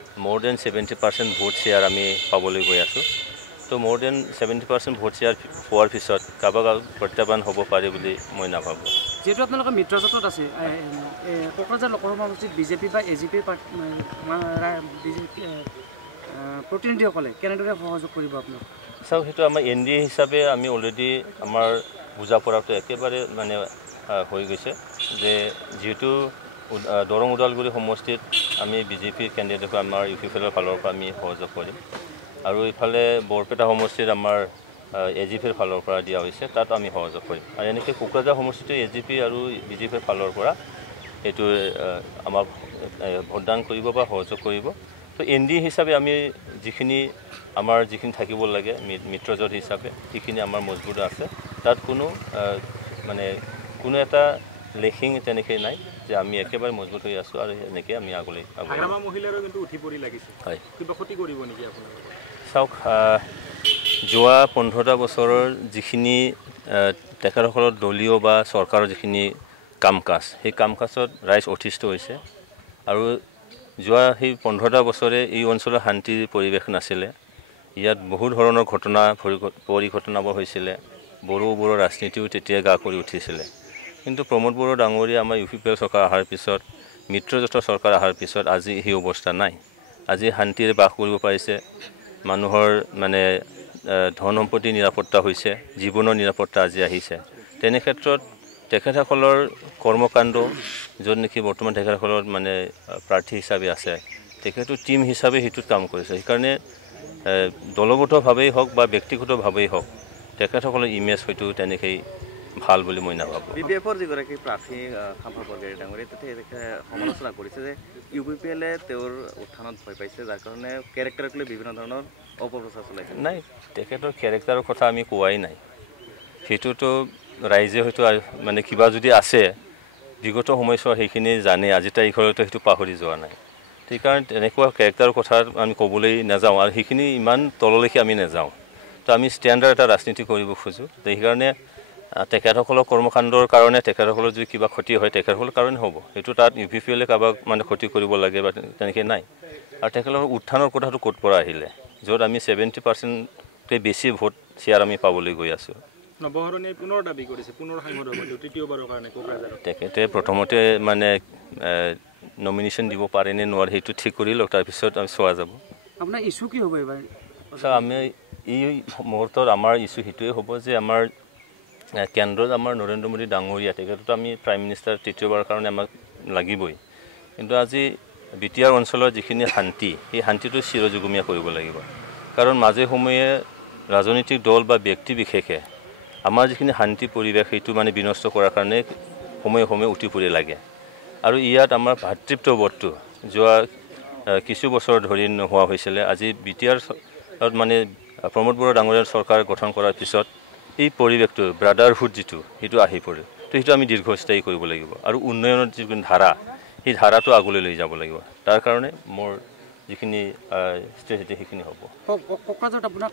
More than 70% vote share আমি পাবলৈ গৈ আছো তো more than 70% vote share পোৱাৰ পিছত কাবাক প্ৰত্যাহ্বান হ'ব পাৰে বুলি মই নাভাবো যেটো আপোনালোকৰ মিত্ৰজোঁটত আছে কোকৰাঝাৰ লোকসভা সমষ্টিত বিজেপি বা এজিপি প্ৰতিনিধিসকলে কেনেদৰে সহযোগ কৰিব আপোনালোক চাওক হেতু আমাৰ এনডিএ হিচাপে আমি অলৰেডি আমাৰ বুজা পৰাটো একেবাৰে মানে হৈ গৈছে যে যেটো দৰং উদালগুৰি সমষ্টিত আমি বিজেপি ক্যান্ডিডেটক আমাৰ ইউপিপিৰ ফালৰ পৰা আমি সহযোগ কৰিম আৰু ইফালে বৰপেটা সমষ্টিত আমাৰ এজিপিৰ ফালৰ পৰা দিয়া হৈছে তাত আমি সহযোগ কৰিম আৰু এনেকৈ কোকৰাঝাৰ সমষ্টিত এজিপি আৰু বিজেপিৰ ফালৰ পৰা এটো আমাৰ ভোটদান কৰিব বা সহযোগ কৰিব তো এনডি হিচাপে আমি যিখিনি আমাৰ যিখিনি থাকিব লাগে মিত্ৰজোঁট হিচাপে সেইখিনি আমাৰ মজবুত আছে তাত কোনো মানে কোনো এটা লেখিং তেনেকৈ নাই যে আমি একেবাৰে মজবুত হৈ আছো আৰু এনেকৈ আমি আগলৈ আগ্ৰামা মহিলাৰো কিন্তু উঠি পৰি লাগিছে হয় কিবা ক্ষতি কৰিব নেকি আপোনালোকে চাওক যোৱা 15টা বছৰৰ যিখিনি তেখেতসকলৰ দলীয় বা চৰকাৰৰ যিখিনি কাম কাজ সেই কাম কাজত ৰাইজ অতিষ্ঠ হৈছে আৰু যোৱা সেই 15টা বছৰে এই অঞ্চলৰ শান্তিৰ পৰিৱেশ নাছিলে ইয়াত বহু ধৰণৰ ঘটনা পৰিঘটনাবোৰ হৈছিল বড়োবোৰৰ ৰাজনীতিও তেতিয়া গা কৰি উঠিছিল কিন্তু প্ৰমোদ বড়ো ডাঙৰীয়া আমাৰ ইউপিপিএল চৰকাৰ অহাৰ পিছত মিত্ৰজোঁটৰ চৰকাৰ অহাৰ পিছত আজি এই অৱস্থা নাই আজি শান্তিৰে বাস কৰিব পাৰিছে মানুহৰ মানে ধন সম্পত্তি নিৰাপত্তা হৈছে জীৱনৰ নিৰাপত্তা আজি আহিছে তেনে ক্ষেত্ৰত তেখেতসকলৰ কৰ্মকাণ্ড য'ত নেকি বৰ্তমান তেখেতসকলৰ মানে প্ৰাৰ্থী হিচাপে আছে তেখেতো টিম হিচাপে হিতুত কাম কৰিছে সেইকাৰণে দলগতভাৱেই হওক বা ব্যক্তিগতভাৱেই হওক তেখেতসকলৰ ইমেজ হয়তো তেনেকৈ ভাল বুলি মই নাভাবোঁ বিপিএফৰ যিগৰাকী প্ৰাৰ্থী খাম্পা বৰগোহাঁই ডাঙৰীয়া তেখেতে সমালোচনা কৰিছে যে ইউপিপিএলে তেওঁৰ উত্থানত ভয় পাইছে যাৰ কাৰণে কেৰেক্টাৰক লৈ বিভিন্ন ধৰণৰ অপপ্ৰচাৰ চলাইছে নাই তেখেতৰ কেৰেক্টাৰৰ কথা আমি কোৱাই নাই সেইটোতো ৰাইজে হয়তো মানে কিবা যদি আছে বিগত সময়ছোৱা সেইখিনি জানে আজি তাৰিখলৈতো সেইটো পাহৰি যোৱা নাই সেইকাৰণে তেনেকুৱা কেৰেক্টাৰৰ কথা আমি ক'বলৈ নাযাওঁ আৰু সেইখিনি ইমান তললৈকে আমি নাযাওঁ তো আমি ষ্টেণ্ডাৰ্ড এটা ৰাজনীতি কৰিব খোজোঁ সেইকাৰণে তেখেতসকলৰ কৰ্মকাণ্ডৰ কাৰণে তেখেতসকলৰ যদি কিবা ক্ষতি হয় তেখেতসকলৰ কাৰণে হ'ব সেইটো তাত ইউপিপিএলে কাৰোবাক মানে ক্ষতি কৰিব লাগে বা তেনেকৈ নাই আৰু তেখেতসকলৰ উত্থানৰ কথাটো ক'ত পৰা আহিলে য'ত আমি 70%কৈ বেছি ভোট শ্বেয়াৰ আমি পাবলৈ গৈ আছোঁ নৱহৰণে পুনৰ দাবী কৰিছে পুনৰ সাংসদ হ'ব তৃতীয়বাৰৰ কাৰণে কোকৰাঝাৰত তেখেতে প্ৰথমতে মানে নমিনেশ্যন দিব পাৰে নে নোৱাৰে সেইটো ঠিক কৰি লওক তাৰপিছত আমি চোৱা যাব আপোনাৰ ইছ্যু কি হ'ব এইবাৰ আমি এই মুহূৰ্তত আমাৰ ইছ্যু সেইটোৱে হ'ব যে আমাৰ কেন্দ্ৰত আমাৰ নৰেন্দ্ৰ মোদী ডাঙৰীয়া তেখেততো আমি প্ৰাইম মিনিষ্টাৰ তৃতীয়বাৰৰ কাৰণে আমাক লাগিবই কিন্তু আজি বিটিআৰ অঞ্চলৰ যিখিনি শান্তি সেই শান্তিটো চিৰযুগমীয়া কৰিব লাগিব কাৰণ মাজে সময়ে ৰাজনৈতিক দল বা ব্যক্তি বিশেষে আমাৰ যিখিনি শান্তি পৰিৱেশ সেইটো মানে বিনষ্ট কৰাৰ কাৰণে সময়ে সময়ে উঠি পৰি লাগে আৰু ইয়াত আমাৰ ভাতৃত্ববোধটো যোৱা কিছু বছৰ ধৰি নোহোৱা হৈছিলে আজি বিটিআৰ মানে প্ৰমোদ বড়ো ডাঙৰীয়াৰ চৰকাৰ গঠন কৰাৰ পিছত এই পৰিৱেশটো ব্ৰাদাৰহুড যিটো সেইটো আহি পৰে তো সেইটো আমি দীৰ্ঘস্থায়ী কৰিব লাগিব আৰু উন্নয়নৰ যিখিনি ধাৰা সেই ধাৰাটো আগলৈ লৈ যাব লাগিব তাৰ কাৰণে মোৰ যিখিনি ষ্ট্ৰেটেজি সেইখিনি হ'ব কোকৰাঝাৰত আপোনাক